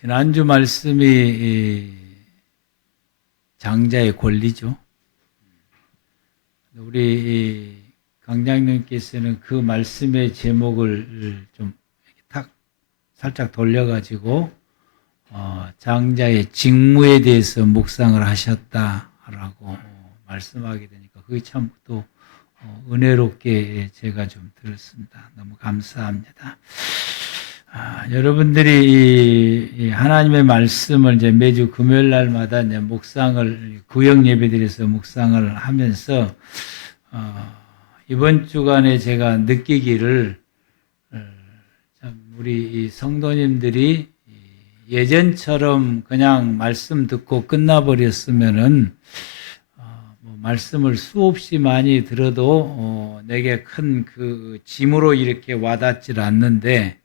지난주 말씀이 이 장자의 권리죠. 우리 강장님께서는 그 말씀의 제목을 좀 탁 살짝 돌려가지고 장자의 직무에 대해서 묵상을 하셨다라고 말씀하게 되니까 그게 참 또 은혜롭게 제가 좀 들었습니다. 너무 감사합니다. 여러분들이 이 하나님의 말씀을 이제 매주 금요일 날마다 이제 묵상을 구역 예배드려서 묵상을 하면서 이번 주간에 제가 느끼기를 참 우리 성도님들이 예전처럼 그냥 말씀 듣고 끝나버렸으면은 말씀을 수없이 많이 들어도 내게 큰 그 짐으로 이렇게 와닿질 않는데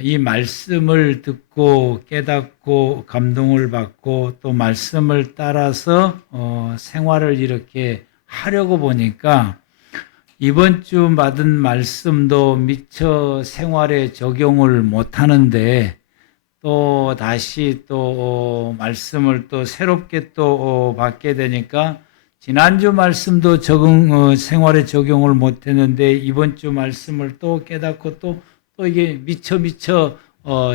이 말씀을 듣고 깨닫고 감동을 받고 또 말씀을 따라서 생활을 이렇게 하려고 보니까 이번 주 받은 말씀도 미처 생활에 적용을 못 하는데 또 다시 또 말씀을 또 새롭게 또 받게 되니까 지난주 말씀도 생활에 적용을 못 했는데 이번 주 말씀을 또 깨닫고 또 이게 미처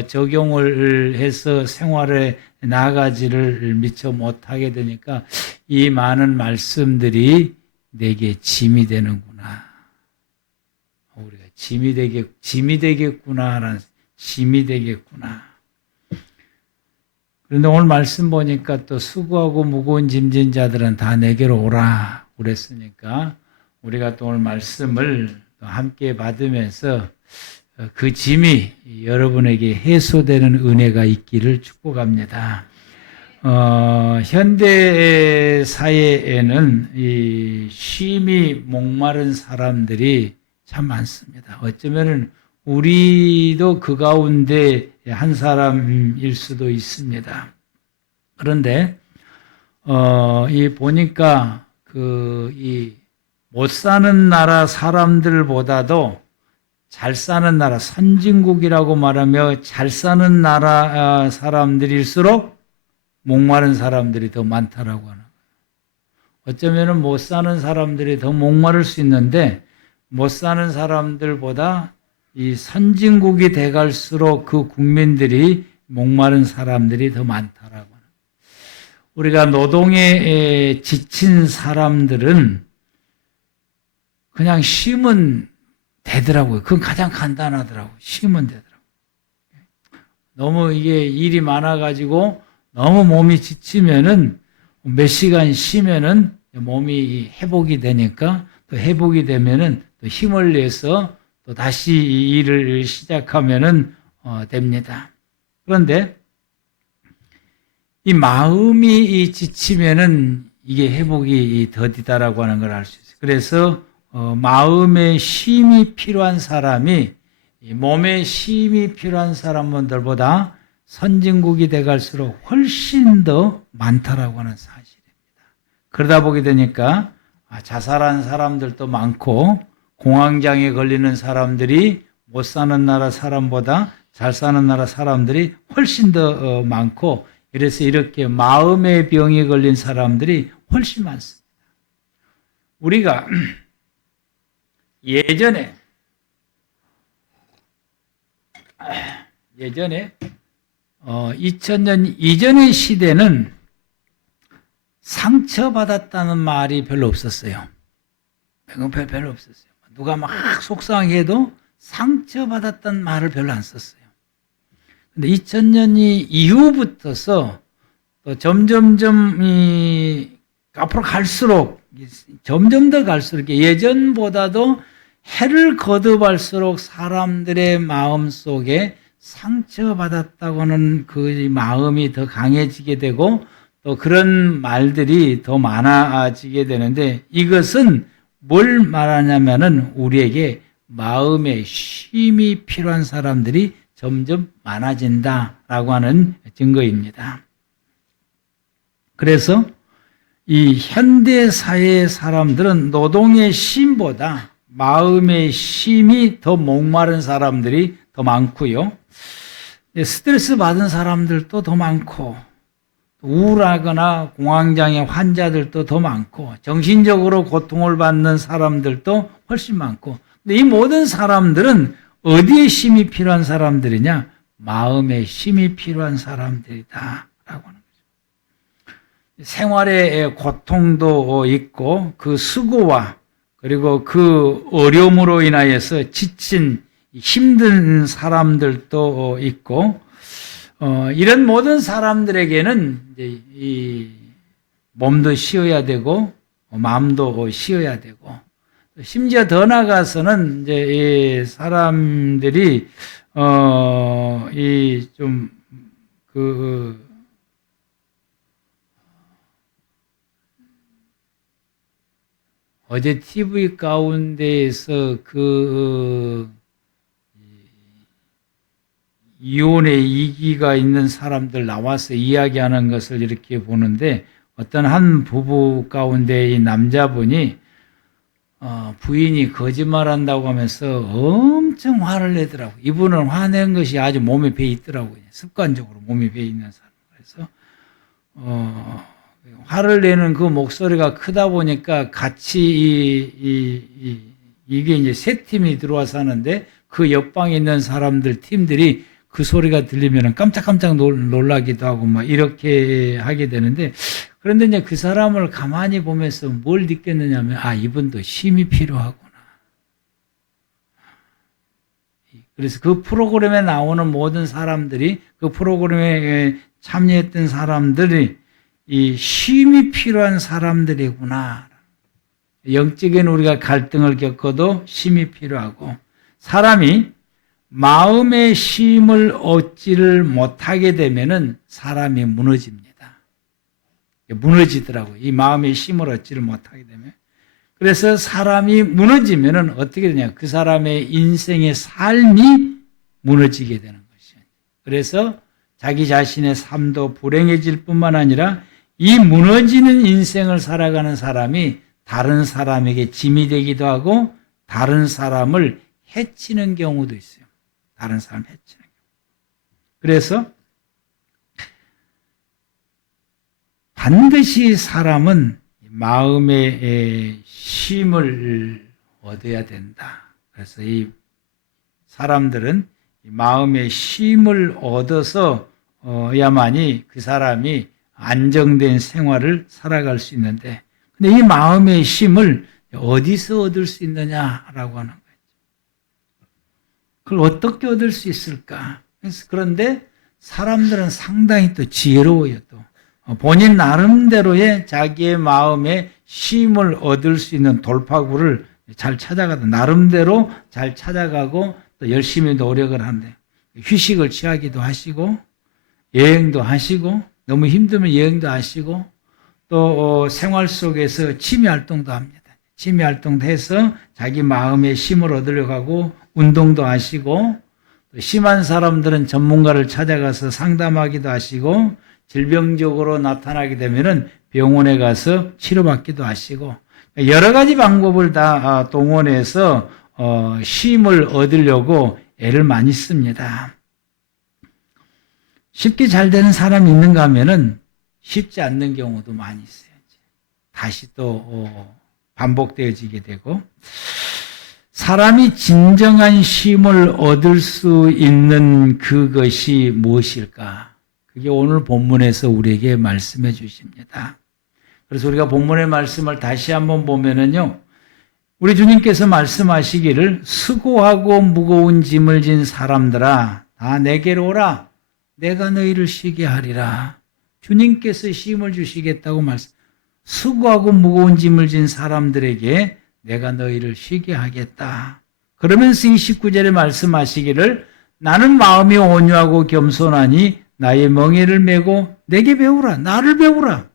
적용을 해서 생활에 나아가지를 미처 못하게 되니까 이 많은 말씀들이 내게 짐이 되는구나. 우리가 짐이 되겠구나. 그런데 오늘 말씀 보니까 또 수고하고 무거운 짐진 자들은 다 내게로 오라 그랬으니까 우리가 또 오늘 말씀을 또 함께 받으면서 그 짐이 여러분에게 해소되는 은혜가 있기를 축복합니다. 현대 사회에는 이 쉼이 목마른 사람들이 참 많습니다. 어쩌면은 우리도 그 가운데 한 사람일 수도 있습니다. 그런데 이 보니까 이 못 사는 나라 사람들보다도 잘 사는 나라, 선진국이라고 말하며 잘 사는 나라 사람들일수록 목마른 사람들이 더 많다라고 하는 거예요. 어쩌면은 못 사는 사람들이 더 목마를 수 있는데 못 사는 사람들보다 이 선진국이 돼갈수록 그 국민들이 목마른 사람들이 더 많다라고 하는 거예요. 우리가 노동에 지친 사람들은 그냥 쉬면 되더라고요. 그건 가장 간단하더라고요. 쉬면 되더라고요. 너무 이게 일이 많아가지고 너무 몸이 지치면은 몇 시간 쉬면은 몸이 회복이 되니까 또 회복이 되면은 또 힘을 내서 또 다시 이 일을 시작하면은 됩니다. 그런데 이 마음이 지치면은 이게 회복이 더디다라고 하는 걸 알 수 있어요. 그래서 마음의 쉼이 필요한 사람이 몸의 쉼이 필요한 사람들보다 선진국이 돼갈수록 훨씬 더 많다라고 하는 사실입니다. 그러다 보게 되니까 자살한 사람들도 많고 공황장애 걸리는 사람들이 못 사는 나라 사람보다 잘 사는 나라 사람들이 훨씬 더 많고 이래서 이렇게 마음의 병이 걸린 사람들이 훨씬 많습니다. 우리가 예전에 2000년 이전의 시대는 상처받았다는 말이 별로 없었어요. 별로 없었어요. 누가 막 속상해도 상처받았다는 말을 별로 안 썼어요. 근데 2000년이 이후부터서 또 점점점 앞으로 갈수록 점점 더 갈수록 예전보다도 해를 거듭할수록 사람들의 마음 속에 상처받았다고는 그 마음이 더 강해지게 되고 또 그런 말들이 더 많아지게 되는데 이것은 뭘 말하냐면은 우리에게 마음의 쉼이 필요한 사람들이 점점 많아진다라고 하는 증거입니다. 그래서 이 현대 사회의 사람들은 노동의 쉼보다 마음의 쉼이 더 목마른 사람들이 더 많고요. 스트레스 받은 사람들도 더 많고, 우울하거나 공황장애 환자들도 더 많고, 정신적으로 고통을 받는 사람들도 훨씬 많고, 근데 이 모든 사람들은 어디에 힘이 필요한 사람들이냐? 마음에 힘이 필요한 사람들이다 라고 하는 거죠. 생활의 고통도 있고, 그 수고와 그리고 그 어려움으로 인하여서 지친 힘든 사람들도 있고, 이런 모든 사람들에게는 이제 이 몸도 쉬어야 되고 마음도 쉬어야 되고, 심지어 더 나아가서는 이제 이 사람들이 이 좀 어제 TV 가운데에서 이혼의 이기가 있는 사람들 나와서 이야기하는 것을 이렇게 보는데, 어떤 한 부부 가운데 이 남자분이 부인이 거짓말한다고 하면서 엄청 화를 내더라고요. 이분은 화낸 것이 아주 몸에 배 있더라고요. 습관적으로 몸에 배 있는 사람. 그래서 화를 내는 그 목소리가 크다 보니까 같이 이게 이제 세 팀이 들어와서 하는데, 그 옆방에 있는 사람들 팀들이 그 소리가 들리면 깜짝깜짝 놀라기도 하고 막 이렇게 하게 되는데, 그런데 이제 그 사람을 가만히 보면서 뭘 느꼈느냐면, 아, 이분도 힘이 필요하구나. 그래서 그 프로그램에 나오는 모든 사람들이, 그 프로그램에 참여했던 사람들이 이 힘이 필요한 사람들이구나. 영적인 우리가 갈등을 겪어도 힘이 필요하고, 사람이 마음의 힘을 얻지를 못하게 되면은 사람이 무너집니다. 무너지더라고요. 이 마음의 힘을 얻지를 못하게 되면. 그래서 사람이 무너지면은 어떻게 되냐? 그 사람의 인생의 삶이 무너지게 되는 것이에요. 그래서 자기 자신의 삶도 불행해질 뿐만 아니라 이 무너지는 인생을 살아가는 사람이 다른 사람에게 짐이 되기도 하고, 다른 사람을 해치는 경우도 있어요. 다른 사람 해치는 경우. 그래서 반드시 사람은 마음의 힘을 얻어야 된다. 그래서 이 사람들은 마음의 힘을 얻어서 야만이 그 사람이 안정된 생활을 살아갈 수 있는데, 근데 이 마음의 힘을 어디서 얻을 수 있느냐라고 하는 거죠. 그걸 어떻게 얻을 수 있을까? 그런데 사람들은 상당히 또 지혜로워요. 또 본인 나름대로의 자기의 마음의 힘을 얻을 수 있는 돌파구를 잘 찾아가도, 나름대로 잘 찾아가고 또 열심히 노력을 하는데, 휴식을 취하기도 하시고 여행도 하시고, 너무 힘들면 여행도 하시고, 또 생활 속에서 취미활동도 합니다. 취미활동도 해서 자기 마음의 힘을 얻으려고 하고, 운동도 하시고, 또 심한 사람들은 전문가를 찾아가서 상담하기도 하시고, 질병적으로 나타나게 되면은 병원에 가서 치료받기도 하시고, 여러 가지 방법을 다 동원해서 힘을 얻으려고 애를 많이 씁니다. 쉽게 잘 되는 사람이 있는가 하면은 쉽지 않는 경우도 많이 있어요. 다시 또 반복되어지게 되고, 사람이 진정한 힘을 얻을 수 있는 그것이 무엇일까? 그게 오늘 본문에서 우리에게 말씀해 주십니다. 그래서 우리가 본문의 말씀을 다시 한번 보면은요, 우리 주님께서 말씀하시기를, 수고하고 무거운 짐을 진 사람들아 다 내게로 오라, 내가 너희를 쉬게 하리라. 주님께서 힘을 주시겠다고 수고하고 무거운 짐을 진 사람들에게 내가 너희를 쉬게 하겠다. 그러면서 29절에 말씀하시기를, 나는 마음이 온유하고 겸손하니 나의 멍에를 메고 내게 배우라, 나를 배우라.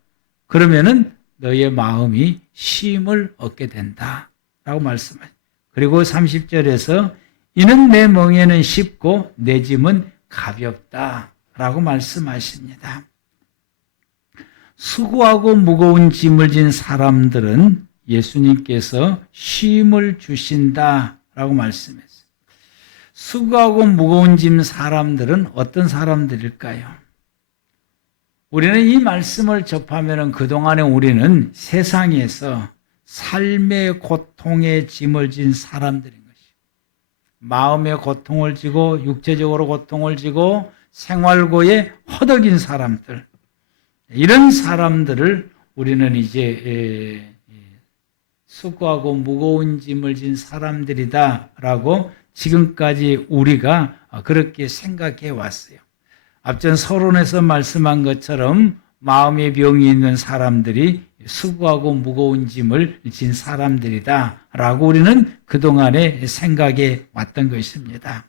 그러면은 너의 마음이 쉼을 얻게 된다 라고 말씀하십니다. 그리고 30절에서 이는 내 멍에는 쉽고 내 짐은 가볍다 라고 말씀하십니다. 수고하고 무거운 짐을 진 사람들은 예수님께서 쉼을 주신다 라고 말씀했어요. 수고하고 무거운 짐 사람들은 어떤 사람들일까요? 우리는 이 말씀을 접하면 그동안에 우리는 세상에서 삶의 고통에 짐을 진 사람들인 것이요. 마음의 고통을 지고 육체적으로 고통을 지고 생활고에 허덕인 사람들, 이런 사람들을 우리는 이제 수고하고 무거운 짐을 진 사람들이다라고 지금까지 우리가 그렇게 생각해 왔어요. 앞전 서론에서 말씀한 것처럼 마음의 병이 있는 사람들이 수고하고 무거운 짐을 진 사람들이다라고 우리는 그동안에 생각해 왔던 것입니다.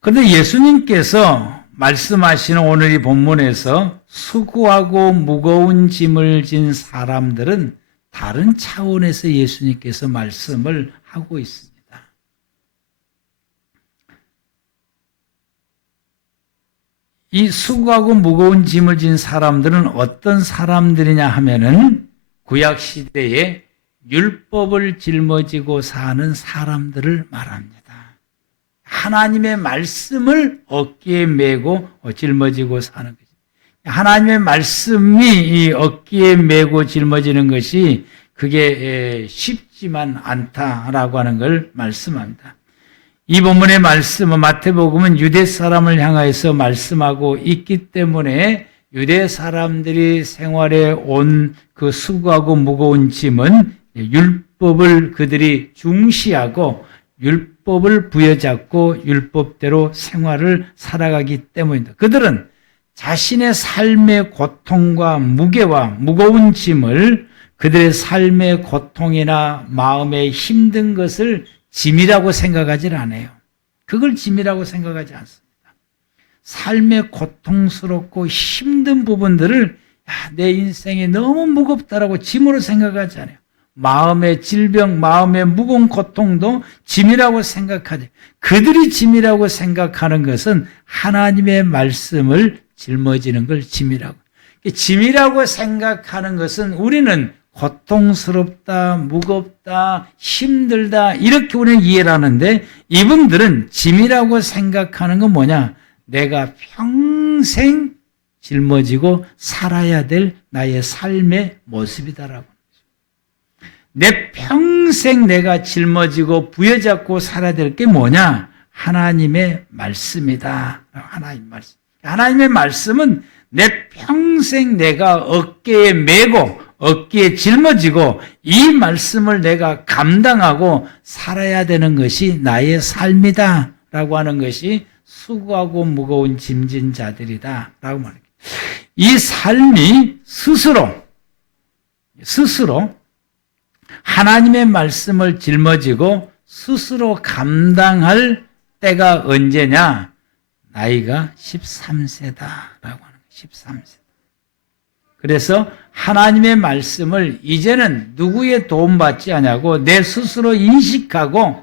그런데 예수님께서 말씀하시는 오늘 이 본문에서 수고하고 무거운 짐을 진 사람들은 다른 차원에서 예수님께서 말씀을 하고 있습니다. 이 수고하고 무거운 짐을 진 사람들은 어떤 사람들이냐 하면은 구약시대에 율법을 짊어지고 사는 사람들을 말합니다. 하나님의 말씀을 어깨에 메고 짊어지고 사는 것입니다. 하나님의 말씀이 이 어깨에 메고 짊어지는 것이 그게 쉽지만 않다라고 하는 걸 말씀합니다. 이 본문의 말씀은 마태복음은 유대 사람을 향하여서 말씀하고 있기 때문에 유대 사람들이 생활해 온 그 수고하고 무거운 짐은 율법을 그들이 중시하고 율법을 부여잡고 율법대로 생활을 살아가기 때문입니다. 그들은 자신의 삶의 고통과 무게와 무거운 짐을 그들의 삶의 고통이나 마음의 힘든 것을 짐이라고 생각하지 않아요. 그걸 짐이라고 생각하지 않습니다. 삶의 고통스럽고 힘든 부분들을 내 인생이 너무 무겁다라고 짐으로 생각하지 않아요. 마음의 질병, 마음의 무거운 고통도 짐이라고 생각하죠. 그들이 짐이라고 생각하는 것은 하나님의 말씀을 짊어지는 걸 짐이라고. 짐이라고 생각하는 것은 우리는 고통스럽다, 무겁다, 힘들다 이렇게 우리는 이해를 하는데 이분들은 짐이라고 생각하는 건 뭐냐? 내가 평생 짊어지고 살아야 될 나의 삶의 모습이다라고. 내 평생 내가 짊어지고 부여잡고 살아야 될 게 뭐냐? 하나님의 말씀이다. 하나님의 말씀. 하나님의 말씀은 내 평생 내가 어깨에 메고 어깨에 짊어지고 이 말씀을 내가 감당하고 살아야 되는 것이 나의 삶이다 라고 하는 것이 수고하고 무거운 짐진 자들이다 라고 말합니다. 이 삶이 스스로 하나님의 말씀을 짊어지고 스스로 감당할 때가 언제냐? 나이가 13세다라고 하는 거예요. 13세. 그래서 하나님의 말씀을 이제는 누구의 도움받지 않냐고 내 스스로 인식하고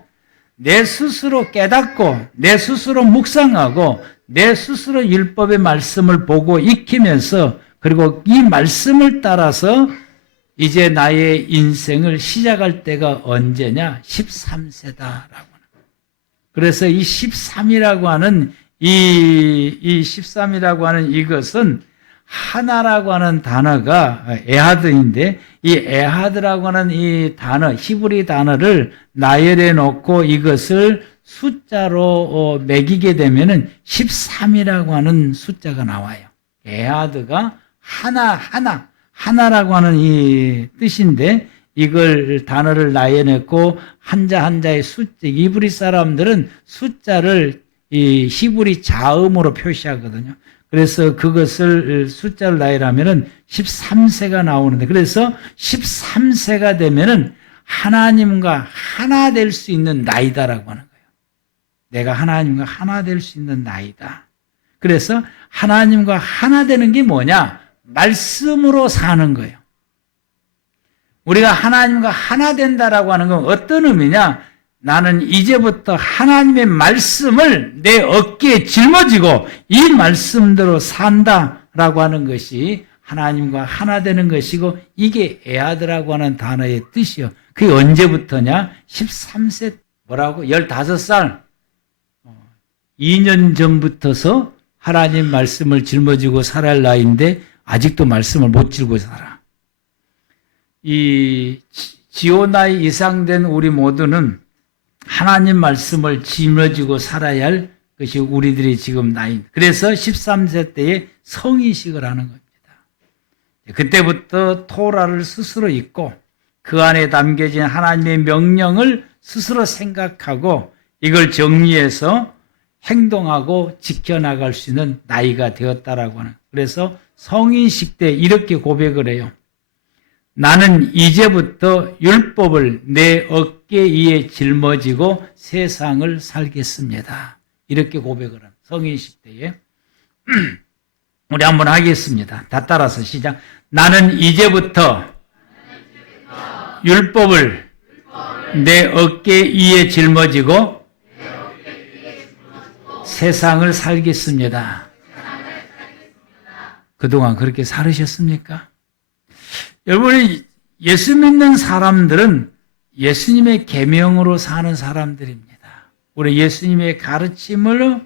내 스스로 깨닫고 내 스스로 묵상하고 내 스스로 율법의 말씀을 보고 익히면서 그리고 이 말씀을 따라서 이제 나의 인생을 시작할 때가 언제냐? 13세다라고 하는 거예요. 그래서 이 13이라고 하는 이 13이라고 하는 이것은 하나라고 하는 단어가 에하드인데 이 에하드라고 하는 이 단어, 히브리 단어를 나열해 놓고 이것을 숫자로 매기게 되면은 13이라고 하는 숫자가 나와요. 에하드가 하나라고 하는 이 뜻인데 이걸 단어를 나열했고 한자 한자의 숫자, 이브리 사람들은 숫자를 이 히브리 자음으로 표시하거든요. 그래서 그것을 숫자를 나열하면은 13세가 나오는데 그래서 13세가 되면은 하나님과 하나 될 수 있는 나이다라고 하는 거예요. 내가 하나님과 하나 될 수 있는 나이다. 그래서 하나님과 하나 되는 게 뭐냐? 말씀으로 사는 거예요. 우리가 하나님과 하나 된다라고 하는 건 어떤 의미냐? 나는 이제부터 하나님의 말씀을 내 어깨에 짊어지고 이 말씀대로 산다라고 하는 것이 하나님과 하나 되는 것이고 이게 에하드라고 하는 단어의 뜻이요. 그게 언제부터냐? 13세 뭐라고? 15살. 2년 전부터서 하나님 말씀을 짊어지고 살아야 할 나이인데 아직도 말씀을 못 짊고 살아. 이 지오 나이 이상 된 우리 모두는 하나님 말씀을 짊어지고 살아야 할 것이 우리들이 지금 나이. 그래서 13세 때에 성인식을 하는 겁니다. 그때부터 토라를 스스로 읽고 그 안에 담겨진 하나님의 명령을 스스로 생각하고 이걸 정리해서 행동하고 지켜나갈 수 있는 나이가 되었다라고 하는. 그래서 성인식 때 이렇게 고백을 해요. 나는 이제부터 율법을 내 어깨 위에 짊어지고 세상을 살겠습니다. 이렇게 고백을 합니다. 성인식 때에. 우리 한번 하겠습니다. 다 따라서 시작. 나는 이제부터 율법을 내 어깨 위에 짊어지고 세상을 살겠습니다. 그동안 그렇게 살으셨습니까? 여러분이 예수 믿는 사람들은 예수님의 계명으로 사는 사람들입니다. 우리 예수님의 가르침으로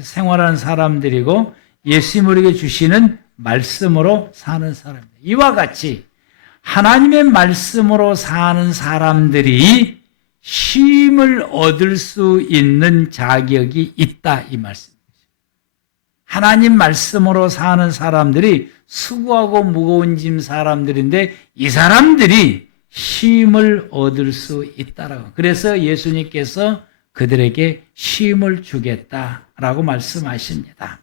생활하는 사람들이고 예수님 우리에게 주시는 말씀으로 사는 사람입니다. 이와 같이 하나님의 말씀으로 사는 사람들이 쉼을 얻을 수 있는 자격이 있다 이 말씀이죠. 하나님 말씀으로 사는 사람들이 수고하고 무거운 짐 사람들인데 이 사람들이 쉼을 얻을 수 있다라고. 그래서 예수님께서 그들에게 쉼을 주겠다라고 말씀하십니다.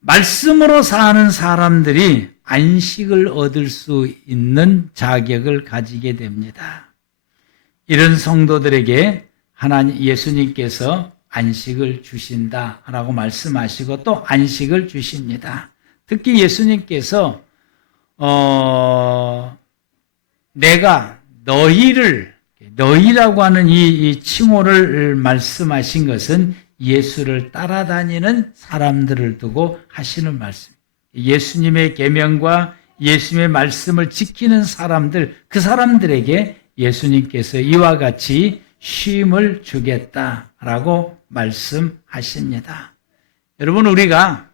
말씀으로 사는 사람들이 안식을 얻을 수 있는 자격을 가지게 됩니다. 이런 성도들에게 하나님 예수님께서 안식을 주신다라고 말씀하시고 또 안식을 주십니다. 특히 예수님께서 내가 너희라고 하는 이 칭호를 말씀하신 것은 예수를 따라다니는 사람들을 두고 하시는 말씀. 예수님의 계명과 예수님의 말씀을 지키는 사람들, 그 사람들에게 예수님께서 이와 같이 쉼을 주겠다라고 말씀하십니다. 여러분, 우리가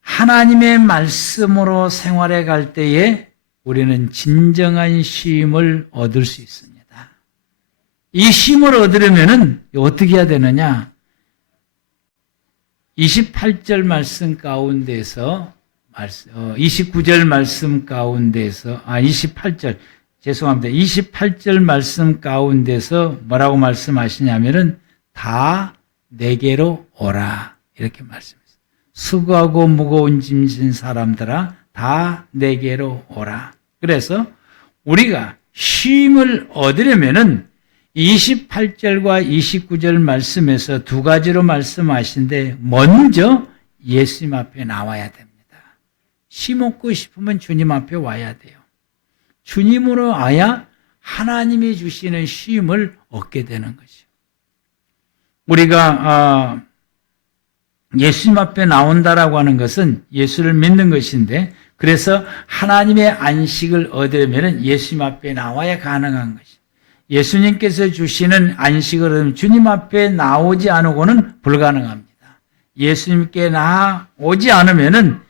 하나님의 말씀으로 생활해 갈 때에 우리는 진정한 쉼을 얻을 수 있습니다. 이 쉼을 얻으려면 어떻게 해야 되느냐? 28절 말씀 가운데서 29절 말씀 가운데서 28절 죄송합니다. 28절 말씀 가운데서 뭐라고 말씀하시냐면은 다 내게로 오라 이렇게 말씀했어요. 수고하고 무거운 짐 진 사람들아 다 내게로 오라. 그래서 우리가 쉼을 얻으려면은 28절과 29절 말씀에서 두 가지로 말씀하신데 먼저 예수님 앞에 나와야 됩니다. 쉼 얻고 싶으면 주님 앞에 와야 돼요. 주님으로 와야 하나님이 주시는 쉼을 얻게 되는 것이요. 우리가 예수님 앞에 나온다라고 하는 것은 예수를 믿는 것인데 그래서 하나님의 안식을 얻으려면 예수님 앞에 나와야 가능한 것이요. 예수님께서 주시는 안식을 얻으면 주님 앞에 나오지 않고는 불가능합니다. 예수님께 나오지 않으면은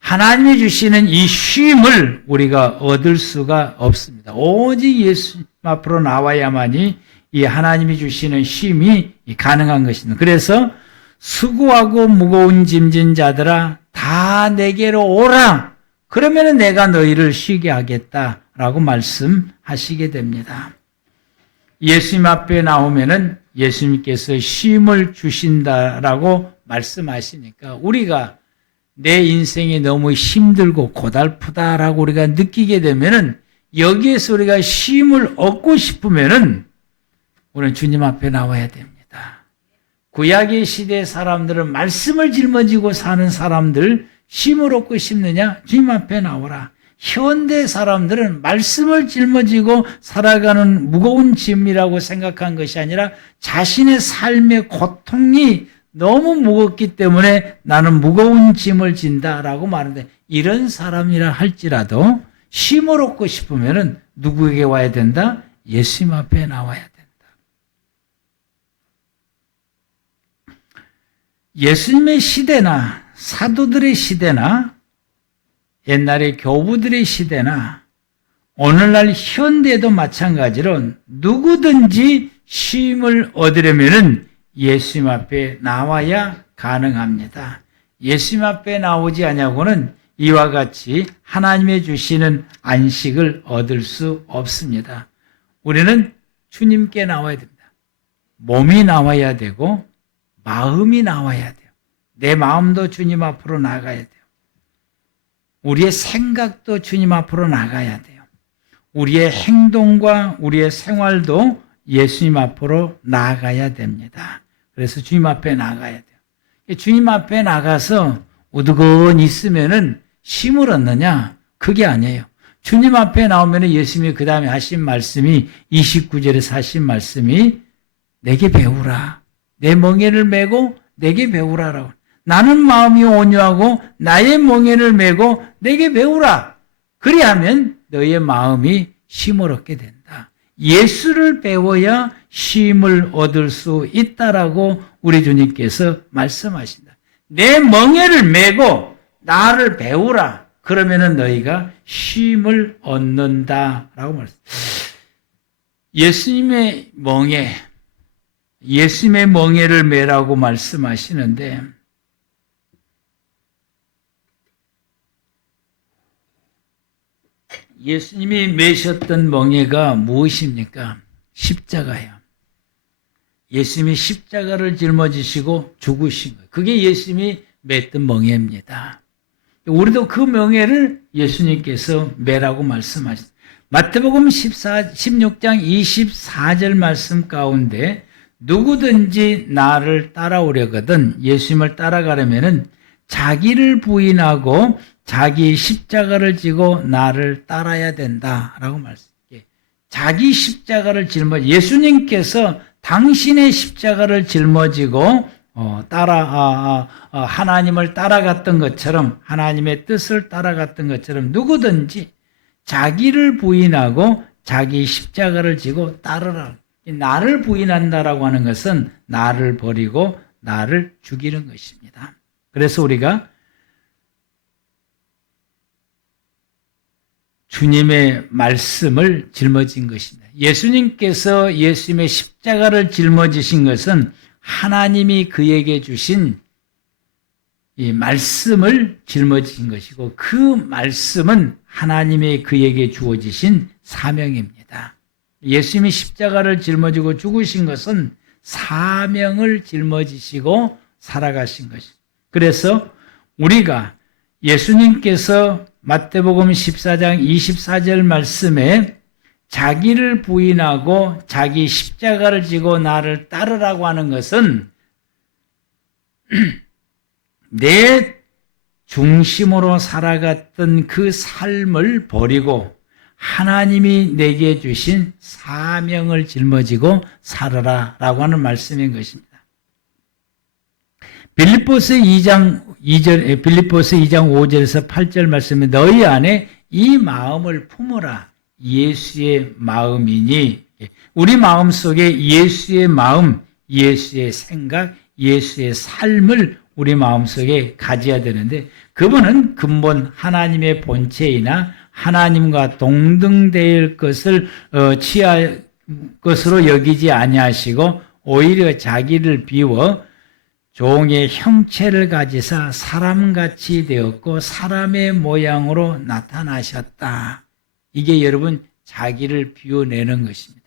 하나님이 주시는 이 쉼을 우리가 얻을 수가 없습니다. 오직 예수님 앞으로 나와야만이 이 하나님이 주시는 쉼이 가능한 것입니다. 그래서 수고하고 무거운 짐진 자들아 다 내게로 오라. 그러면 내가 너희를 쉬게 하겠다라고 말씀하시게 됩니다. 예수님 앞에 나오면은 예수님께서 쉼을 주신다라고 말씀하시니까 우리가 내 인생이 너무 힘들고 고달프다라고 우리가 느끼게 되면은 여기에서 우리가 쉼을 얻고 싶으면은 우리는 주님 앞에 나와야 됩니다. 구약의 시대 사람들은 말씀을 짊어지고 사는 사람들 쉼을 얻고 싶느냐? 주님 앞에 나오라. 현대 사람들은 말씀을 짊어지고 살아가는 무거운 짐이라고 생각한 것이 아니라 자신의 삶의 고통이 너무 무겁기 때문에 나는 무거운 짐을 진다라고 말하는데 이런 사람이라 할지라도 쉼을 얻고 싶으면 누구에게 와야 된다? 예수님 앞에 나와야 된다. 예수님의 시대나 사도들의 시대나 옛날의 교부들의 시대나 오늘날 현대에도 마찬가지로 누구든지 쉼을 얻으려면 예수님 앞에 나와야 가능합니다. 예수님 앞에 나오지 않냐고는 이와 같이 하나님의 주시는 안식을 얻을 수 없습니다. 우리는 주님께 나와야 됩니다. 몸이 나와야 되고 마음이 나와야 돼요. 내 마음도 주님 앞으로 나가야 돼요. 우리의 생각도 주님 앞으로 나가야 돼요. 우리의 행동과 우리의 생활도 예수님 앞으로 나가야 됩니다. 그래서 주님 앞에 나가야 돼요. 주님 앞에 나가서 우두건 있으면은 쉼을 얻느냐? 그게 아니에요. 주님 앞에 나오면 예수님이 그 다음에 하신 말씀이 29절에서 하신 말씀이 내게 배우라. 내 멍에를 메고 내게 배우라라고. 나는 마음이 온유하고 나의 멍에를 메고 내게 배우라. 그리하면 너의 마음이 쉼을 얻게 된다. 예수를 배워야 쉼을 얻을 수 있다라고 우리 주님께서 말씀하신다. 내 멍에를 메고 나를 배우라. 그러면은 너희가 쉼을 얻는다라고 말씀합니다. 예수님의 멍에를 메라고 말씀하시는데 예수님이 메셨던 멍에가 무엇입니까? 십자가예요. 예수님이 십자가를 짊어지시고 죽으신 거예요. 그게 예수님이 맸던 멍에입니다. 우리도 그 멍에를 예수님께서 메라고 말씀하셨습니다. 마태복음 16장 24절 말씀 가운데 누구든지 나를 따라오려거든 예수님을 따라가려면은 자기를 부인하고 자기 십자가를 지고 나를 따라야 된다라고 말씀해요. 자기 십자가를 예수님께서 당신의 십자가를 짊어지고 하나님을 따라갔던 것처럼 하나님의 뜻을 따라갔던 것처럼 누구든지 자기를 부인하고 자기 십자가를 지고 따르라. 나를 부인한다라고 하는 것은 나를 버리고 나를 죽이는 것입니다. 그래서 우리가 주님의 말씀을 짊어진 것입니다. 예수님께서 예수님의 십자가를 짊어지신 것은 하나님이 그에게 주신 이 말씀을 짊어지신 것이고 그 말씀은 하나님이 그에게 주어지신 사명입니다. 예수님이 십자가를 짊어지고 죽으신 것은 사명을 짊어지시고 살아가신 것입니다. 그래서 우리가 예수님께서 마태복음 14장 24절 말씀에 자기를 부인하고 자기 십자가를 지고 나를 따르라고 하는 것은 내 중심으로 살아갔던 그 삶을 버리고 하나님이 내게 주신 사명을 짊어지고 살아라라고 하는 말씀인 것입니다. 빌립보서 2장 5절에서 8절 말씀에 너희 안에 이 마음을 품어라. 예수의 마음이니 우리 마음 속에 예수의 마음, 예수의 생각, 예수의 삶을 우리 마음 속에 가져야 되는데 그분은 근본 하나님의 본체이나 하나님과 동등될 것을 취할 것으로 여기지 아니하시고 오히려 자기를 비워 종의 형체를 가지사 사람같이 되었고 사람의 모양으로 나타나셨다. 이게 여러분 자기를 비워내는 것입니다.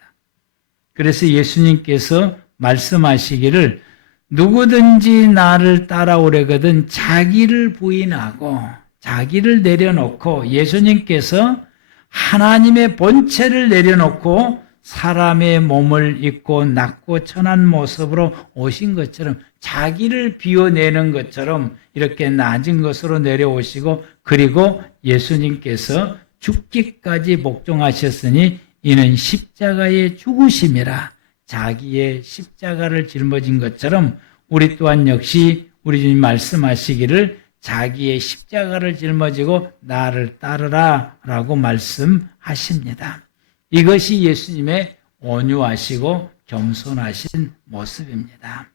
그래서 예수님께서 말씀하시기를 누구든지 나를 따라오려거든 자기를 부인하고 자기를 내려놓고 예수님께서 하나님의 본체를 내려놓고 사람의 몸을 입고 낮고 천한 모습으로 오신 것처럼 자기를 비워내는 것처럼 이렇게 낮은 것으로 내려오시고 그리고 예수님께서 죽기까지 복종하셨으니 이는 십자가의 죽으심이라. 자기의 십자가를 짊어진 것처럼 우리 또한 역시 우리 주님 말씀하시기를 자기의 십자가를 짊어지고 나를 따르라 라고 말씀하십니다. 이것이 예수님의 온유하시고 겸손하신 모습입니다.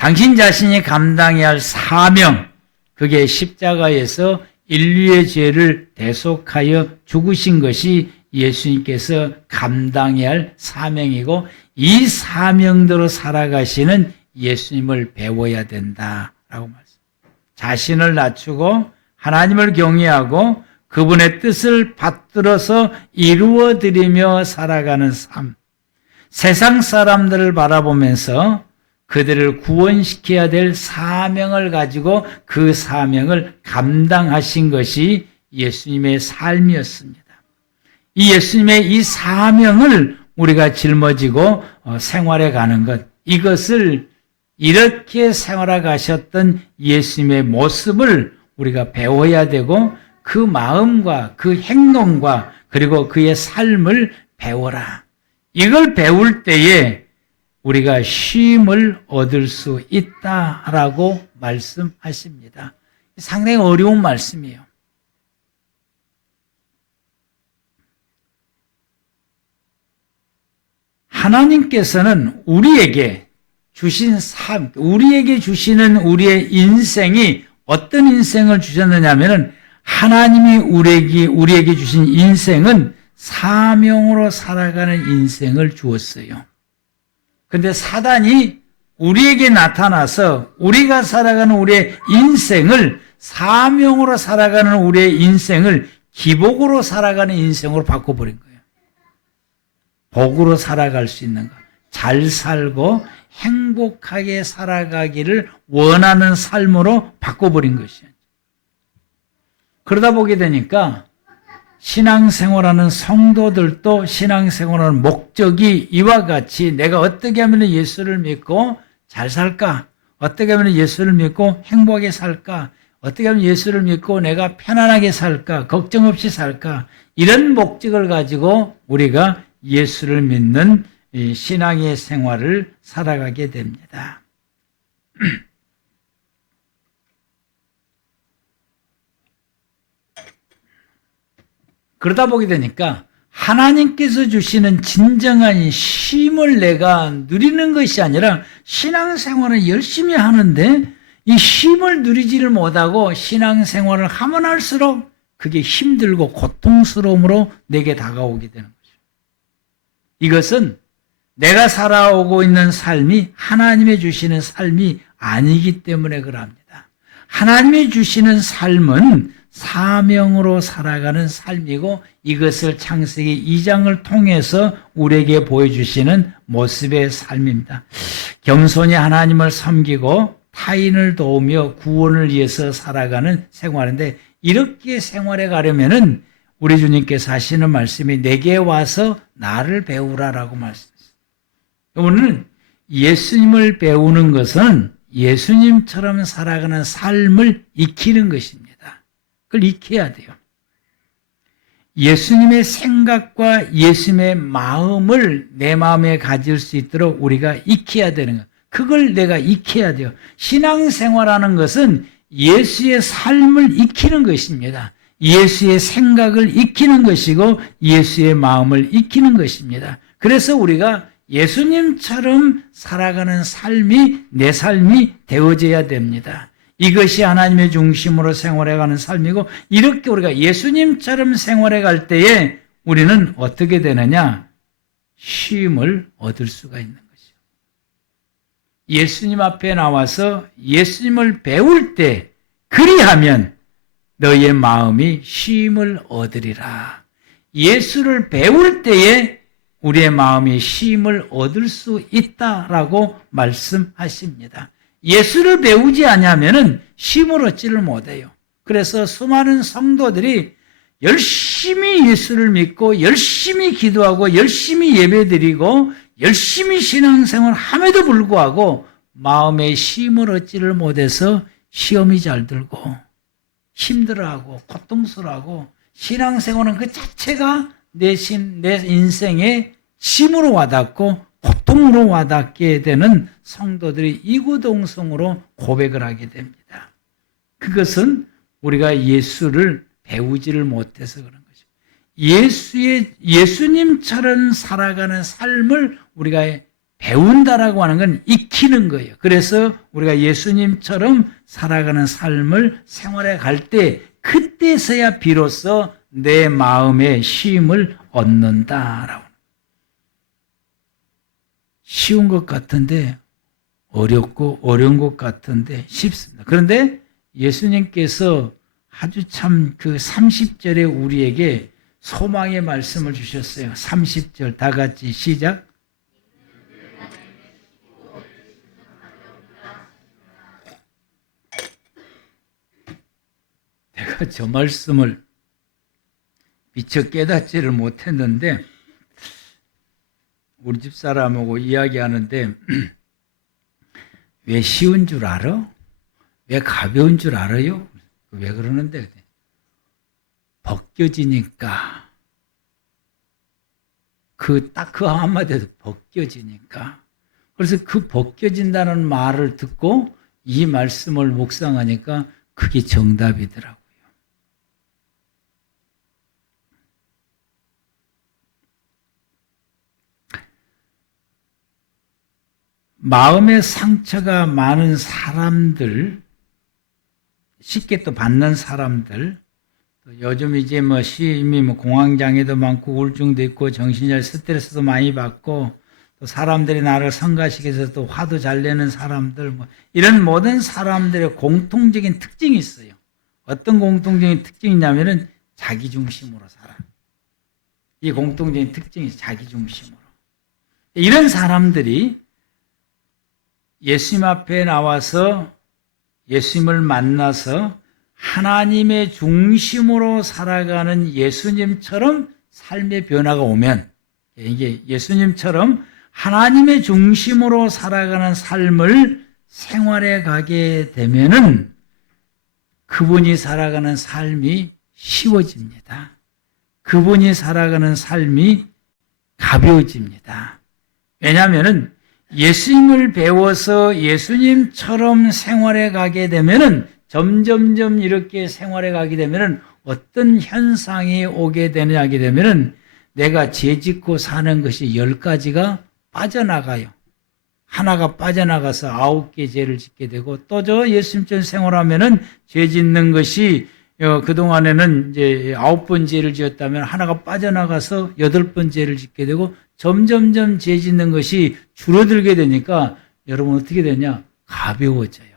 당신 자신이 감당해야 할 사명, 그게 십자가에서 인류의 죄를 대속하여 죽으신 것이 예수님께서 감당해야 할 사명이고, 이 사명대로 살아가시는 예수님을 배워야 된다라고 말씀. 자신을 낮추고 하나님을 경외하고 그분의 뜻을 받들어서 이루어드리며 살아가는 삶. 세상 사람들을 바라보면서 그들을 구원시켜야 될 사명을 가지고 그 사명을 감당하신 것이 예수님의 삶이었습니다. 이 예수님의 이 사명을 우리가 짊어지고 생활해 가는 것, 이것을 이렇게 생활해 가셨던 예수님의 모습을 우리가 배워야 되고, 그 마음과 그 행동과 그리고 그의 삶을 배워라. 이걸 배울 때에 우리가 쉼을 얻을 수 있다라고 말씀하십니다. 상당히 어려운 말씀이에요. 하나님께서는 우리에게 주신 삶, 우리에게 주시는 우리의 인생이 어떤 인생을 주셨느냐 하면은, 하나님이 우리에게 주신 인생은 사명으로 살아가는 인생을 주었어요. 그런데 사단이 우리에게 나타나서 우리가 살아가는 우리의 인생을, 사명으로 살아가는 우리의 인생을 기복으로 살아가는 인생으로 바꿔버린 거예요. 복으로 살아갈 수 있는 것, 잘 살고 행복하게 살아가기를 원하는 삶으로 바꿔버린 것이에요. 그러다 보게 되니까 신앙생활하는 성도들도 신앙생활하는 목적이 이와 같이, 내가 어떻게 하면 예수를 믿고 잘 살까? 어떻게 하면 예수를 믿고 행복하게 살까? 어떻게 하면 예수를 믿고 내가 편안하게 살까? 걱정 없이 살까? 이런 목적을 가지고 우리가 예수를 믿는 신앙의 생활을 살아가게 됩니다. 그러다 보게 되니까 하나님께서 주시는 진정한 쉼을 내가 누리는 것이 아니라, 신앙생활을 열심히 하는데 이 쉼을 누리지를 못하고 신앙생활을 하면 할수록 그게 힘들고 고통스러움으로 내게 다가오게 되는 거죠. 이것은 내가 살아오고 있는 삶이 하나님의 주시는 삶이 아니기 때문에 그럽니다. 하나님이 주시는 삶은 사명으로 살아가는 삶이고, 이것을 창세기 2장을 통해서 우리에게 보여주시는 모습의 삶입니다. 겸손히 하나님을 섬기고 타인을 도우며 구원을 위해서 살아가는 생활인데, 이렇게 생활해 가려면은 우리 주님께서 하시는 말씀이 내게 와서 나를 배우라라고 말씀하셨습니다. 오늘은 예수님을 배우는 것은 예수님처럼 살아가는 삶을 익히는 것입니다. 그걸 익혀야 돼요. 예수님의 생각과 예수님의 마음을 내 마음에 가질 수 있도록 우리가 익혀야 되는 것. 그걸 내가 익혀야 돼요. 신앙생활하는 것은 예수의 삶을 익히는 것입니다. 예수의 생각을 익히는 것이고 예수의 마음을 익히는 것입니다. 그래서 우리가 예수님처럼 살아가는 삶이 내 삶이 되어져야 됩니다. 이것이 하나님의 중심으로 생활해가는 삶이고, 이렇게 우리가 예수님처럼 생활해갈 때에 우리는 어떻게 되느냐? 쉼을 얻을 수가 있는 것이죠. 예수님 앞에 나와서 예수님을 배울 때, 그리하면 너의 마음이 쉼을 얻으리라. 예수를 배울 때에 우리의 마음이 쉼을 얻을 수 있다라고 말씀하십니다. 예수를 배우지 않으면은 쉼을 얻지를 못해요. 그래서 수많은 성도들이 열심히 예수를 믿고 열심히 기도하고 열심히 예배드리고 열심히 신앙생활을 함에도 불구하고 마음에 쉼을 얻지를 못해서 시험이 잘 들고 힘들어하고 고통스러워하고, 신앙생활은 그 자체가 내 인생의 쉼으로 와닿고 고통으로 와닿게 되는 성도들이 이구동성으로 고백을 하게 됩니다. 그것은 우리가 예수를 배우지를 못해서 그런 거죠. 예수님처럼 살아가는 삶을 우리가 배운다라고 하는 건 익히는 거예요. 그래서 우리가 예수님처럼 살아가는 삶을 생활해 갈 때 그때서야 비로소 내 마음의 쉼을 얻는다라고. 쉬운 것 같은데 어렵고 어려운 것 같은데 쉽습니다. 그런데 예수님께서 아주 참 그 30절에 우리에게 소망의 말씀을 주셨어요. 30절 다 같이 시작. 내가 저 말씀을 미처 깨닫지를 못했는데 우리 집 사람하고 이야기하는데 왜 쉬운 줄 알아? 왜 가벼운 줄 알아요? 왜 그러는데? 벗겨지니까. 딱 그 한마디에도 벗겨지니까. 그래서 그 벗겨진다는 말을 듣고 이 말씀을 묵상하니까 그게 정답이더라고요. 마음의 상처가 많은 사람들, 쉽게 또 받는 사람들, 요즘 이제 이미 공황장애도 많고 우울증도 있고 정신적 스트레스도 많이 받고 또 사람들이 나를 성가시켜서 또 화도 잘 내는 사람들, 이런 모든 사람들의 공통적인 특징이 있어요. 어떤 공통적인 특징이 있냐면은 자기중심으로 살아. 이 공통적인 특징이 자기중심으로. 이런 사람들이 예수님 앞에 나와서 예수님을 만나서 하나님의 중심으로 살아가는 예수님처럼 삶의 변화가 오면, 이게 예수님처럼 하나님의 중심으로 살아가는 삶을 생활해 가게 되면은 그분이 살아가는 삶이 쉬워집니다. 그분이 살아가는 삶이 가벼워집니다. 왜냐하면은 예수님을 배워서 예수님처럼 생활해 가게 되면은 점점점 이렇게 생활해 가게 되면은 어떤 현상이 오게 되느냐 하게 되면은 내가 죄 짓고 사는 것이 10가지가 빠져나가요. 하나가 빠져나가서 9개 죄를 짓게 되고 또 저 예수님처럼 생활하면은 죄 짓는 것이 그동안에는 이제 9번 죄를 지었다면 하나가 빠져나가서 8번 죄를 짓게 되고 점점점 죄 짓는 것이 줄어들게 되니까 여러분 어떻게 되냐? 가벼워져요.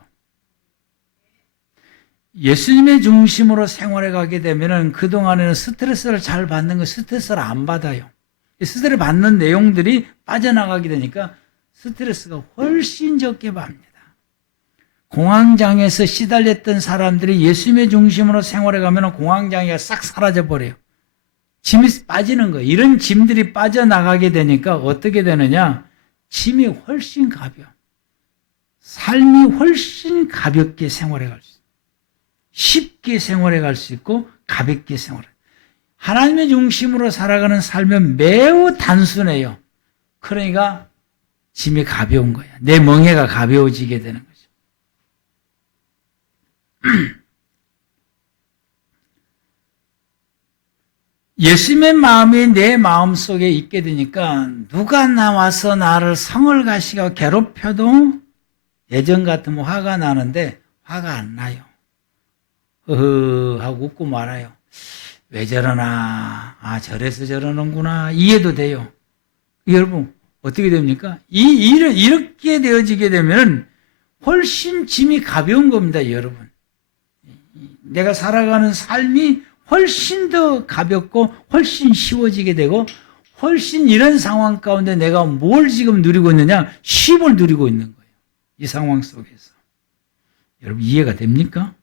예수님의 중심으로 생활해 가게 되면은 그동안에는 스트레스를 잘 받는 거 스트레스를 안 받아요. 스트레스 받는 내용들이 빠져나가게 되니까 스트레스가 훨씬 적게 받습니다. 공황장애에서 시달렸던 사람들이 예수님의 중심으로 생활해 가면 공황장애가 싹 사라져 버려요. 짐이 빠지는 거예요. 이런 짐들이 빠져나가게 되니까 어떻게 되느냐? 짐이 훨씬 가벼워. 삶이 훨씬 가볍게 생활해 갈 수 있어요. 쉽게 생활해 갈 수 있고 가볍게 생활해. 하나님의 중심으로 살아가는 삶은 매우 단순해요. 그러니까 짐이 가벼운 거예요. 내 멍에가 가벼워지게 되는 거죠. 예수님의 마음이 내 마음속에 있게 되니까 누가 나와서 나를 성을 가시고 괴롭혀도 예전 같으면 화가 나는데 화가 안 나요. 하고 웃고 말아요. 왜 저러나, 저래서 저러는구나, 이해도 돼요. 여러분 어떻게 됩니까? 이렇게 되어지게 되면 훨씬 짐이 가벼운 겁니다. 여러분, 내가 살아가는 삶이 훨씬 더 가볍고 훨씬 쉬워지게 되고 훨씬 이런 상황 가운데 내가 뭘 지금 누리고 있느냐? 쉼을 누리고 있는 거예요. 이 상황 속에서. 여러분 이해가 됩니까?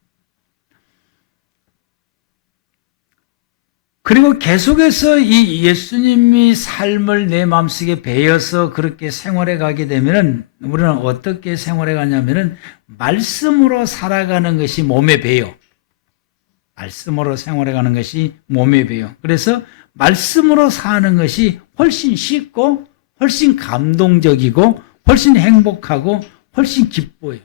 그리고 계속해서 이 예수님이 삶을 내 마음속에 배어서 그렇게 생활해 가게 되면은 우리는 어떻게 생활해 가냐면은 말씀으로 살아가는 것이 몸에 배요. 말씀으로 생활해 가는 것이 몸에 배요. 그래서 말씀으로 사는 것이 훨씬 쉽고 훨씬 감동적이고 훨씬 행복하고 훨씬 기뻐요.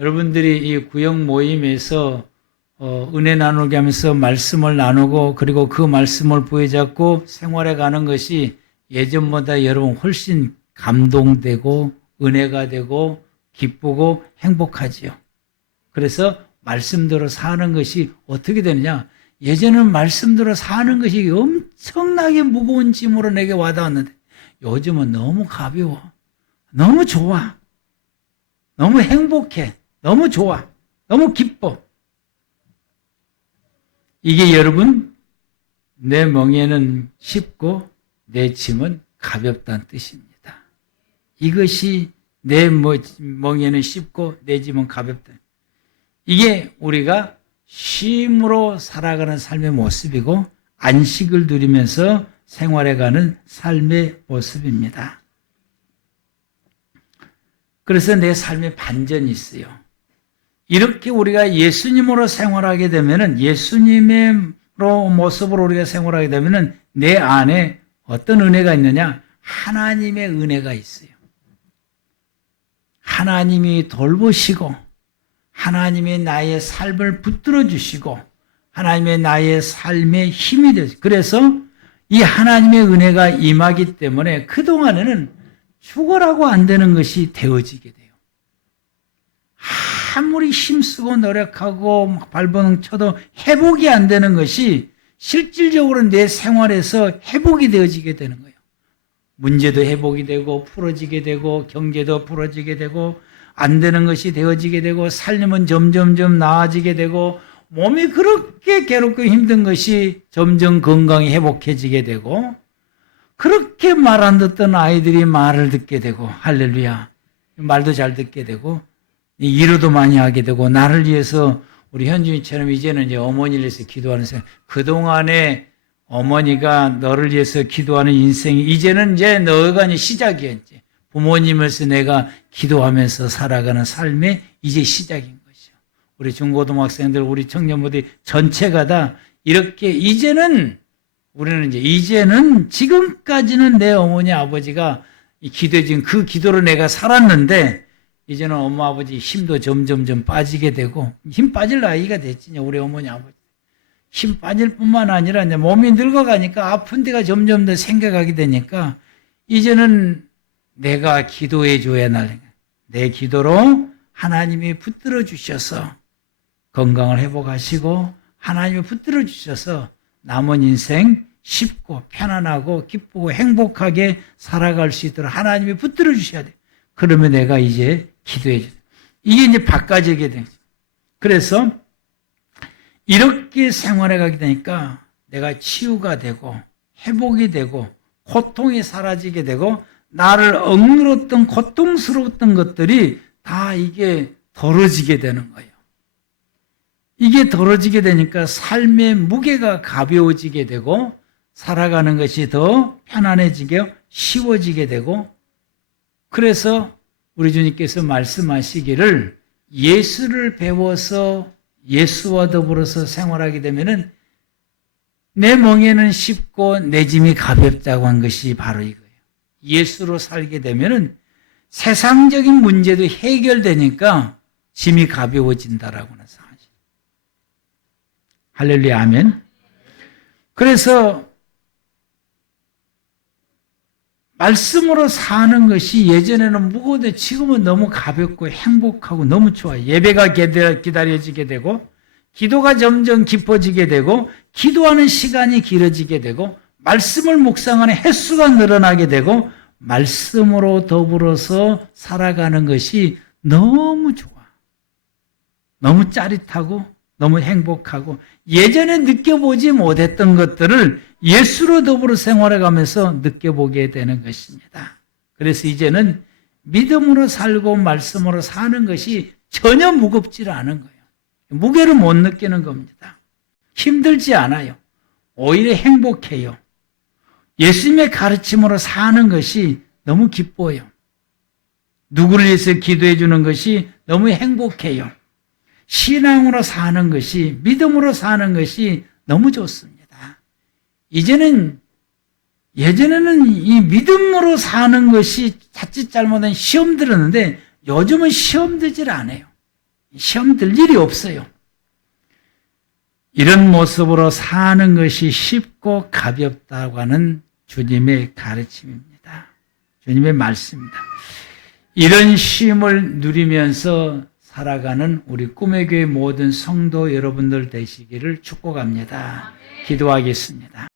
여러분들이 이 구역 모임에서 은혜 나누게 하면서 말씀을 나누고 그리고 그 말씀을 부여잡고 생활해 가는 것이 예전보다 여러분 훨씬 감동되고 은혜가 되고 기쁘고 행복하지요. 그래서 말씀대로 사는 것이 어떻게 되느냐? 예전에는 말씀대로 사는 것이 엄청나게 무거운 짐으로 내게 와닿았는데 요즘은 너무 가벼워. 너무 좋아. 너무 행복해. 너무 좋아. 너무 기뻐. 이게 여러분, 내 멍에는 쉽고 내 짐은 가볍다는 뜻입니다. 이것이 내 멍에는 쉽고 내 짐은 가볍다. 이게 우리가 쉼으로 살아가는 삶의 모습이고 안식을 누리면서 생활해가는 삶의 모습입니다. 그래서 내 삶에 반전이 있어요. 이렇게 우리가 예수님으로 생활하게 되면은 예수님의 모습으로 우리가 생활하게 되면은 내 안에 어떤 은혜가 있느냐? 하나님의 은혜가 있어요. 하나님이 돌보시고 하나님이 나의 삶을 붙들어 주시고 하나님의 나의 삶의 힘이 되죠. 그래서 이 하나님의 은혜가 임하기 때문에 그동안에는 죽어라고 안 되는 것이 되어지게 돼요. 아무리 힘쓰고 노력하고 발버둥 쳐도 회복이 안 되는 것이 실질적으로 내 생활에서 회복이 되어지게 되는 거예요. 문제도 회복이 되고 풀어지게 되고 경제도 풀어지게 되고 안 되는 것이 되어지게 되고 살림은 점점점 나아지게 되고 몸이 그렇게 괴롭고 힘든 것이 점점 건강이 회복해지게 되고 그렇게 말 안 듣던 아이들이 말을 듣게 되고 할렐루야 말도 잘 듣게 되고 일도 많이 하게 되고 나를 위해서 우리 현주인처럼 이제는 이제 어머니를 위해서 기도하는 생각. 그동안에 어머니가 너를 위해서 기도하는 인생이 이제는 이제 너가 이제 시작이야. 이제 부모님으로서 내가 기도하면서 살아가는 삶의 이제 시작인 것이요. 우리 중고등학생들, 우리 청년부들 전체가 다 이렇게 이제는 우리는 이제는 지금까지는 내 어머니 아버지가 기도해 준 그 기도로 내가 살았는데 이제는 엄마 아버지 힘도 점점점 빠지게 되고 힘 빠질 나이가 됐지 우리 어머니 아버지 힘 빠질 뿐만 아니라 이제 몸이 늙어가니까 아픈 데가 점점 더 생겨가게 되니까 이제는 내가 기도해 줘야 내 기도로 하나님이 붙들어 주셔서 건강을 회복하시고 하나님이 붙들어 주셔서 남은 인생 쉽고 편안하고 기쁘고 행복하게 살아갈 수 있도록 하나님이 붙들어 주셔야 돼. 그러면 내가 이제 기도해 줘야 돼. 이게 이제 바꿔지게 되죠. 그래서 이렇게 생활해 가게 되니까 내가 치유가 되고 회복이 되고 고통이 사라지게 되고 나를 억눌렀던 고통스러웠던 것들이 다 이게 덜어지게 되는 거예요. 이게 덜어지게 되니까 삶의 무게가 가벼워지게 되고 살아가는 것이 더 편안해지게 쉬워지게 되고 그래서 우리 주님께서 말씀하시기를 예수를 배워서 예수와 더불어서 생활하게 되면은 내 멍에는 쉽고 내 짐이 가볍다고 한 것이 바로 이거예요. 예수로 살게 되면은 세상적인 문제도 해결되니까 짐이 가벼워진다라고 하는 사실. 할렐루야 아멘. 그래서 말씀으로 사는 것이 예전에는 무거운데 지금은 너무 가볍고 행복하고 너무 좋아요. 예배가 기다려지게 되고 기도가 점점 깊어지게 되고 기도하는 시간이 길어지게 되고 말씀을 묵상하는 횟수가 늘어나게 되고 말씀으로 더불어서 살아가는 것이 너무 좋아. 너무 짜릿하고 너무 행복하고 예전에 느껴보지 못했던 것들을 예수로 더불어 생활해가면서 느껴보게 되는 것입니다. 그래서 이제는 믿음으로 살고 말씀으로 사는 것이 전혀 무겁지 않은 거예요. 무게를 못 느끼는 겁니다. 힘들지 않아요. 오히려 행복해요. 예수님의 가르침으로 사는 것이 너무 기뻐요. 누구를 위해서 기도해 주는 것이 너무 행복해요. 신앙으로 사는 것이 믿음으로 사는 것이 너무 좋습니다. 이제는 예전에는 이 믿음으로 사는 것이 자칫 잘못하면 시험 들었는데 요즘은 시험 들질 않아요. 시험 들 일이 없어요. 이런 모습으로 사는 것이 쉽고 가볍다고 하는 주님의 가르침입니다. 주님의 말씀입니다. 이런 쉼을 누리면서 살아가는 우리 꿈의 교회 모든 성도 여러분들 되시기를 축복합니다. 기도하겠습니다.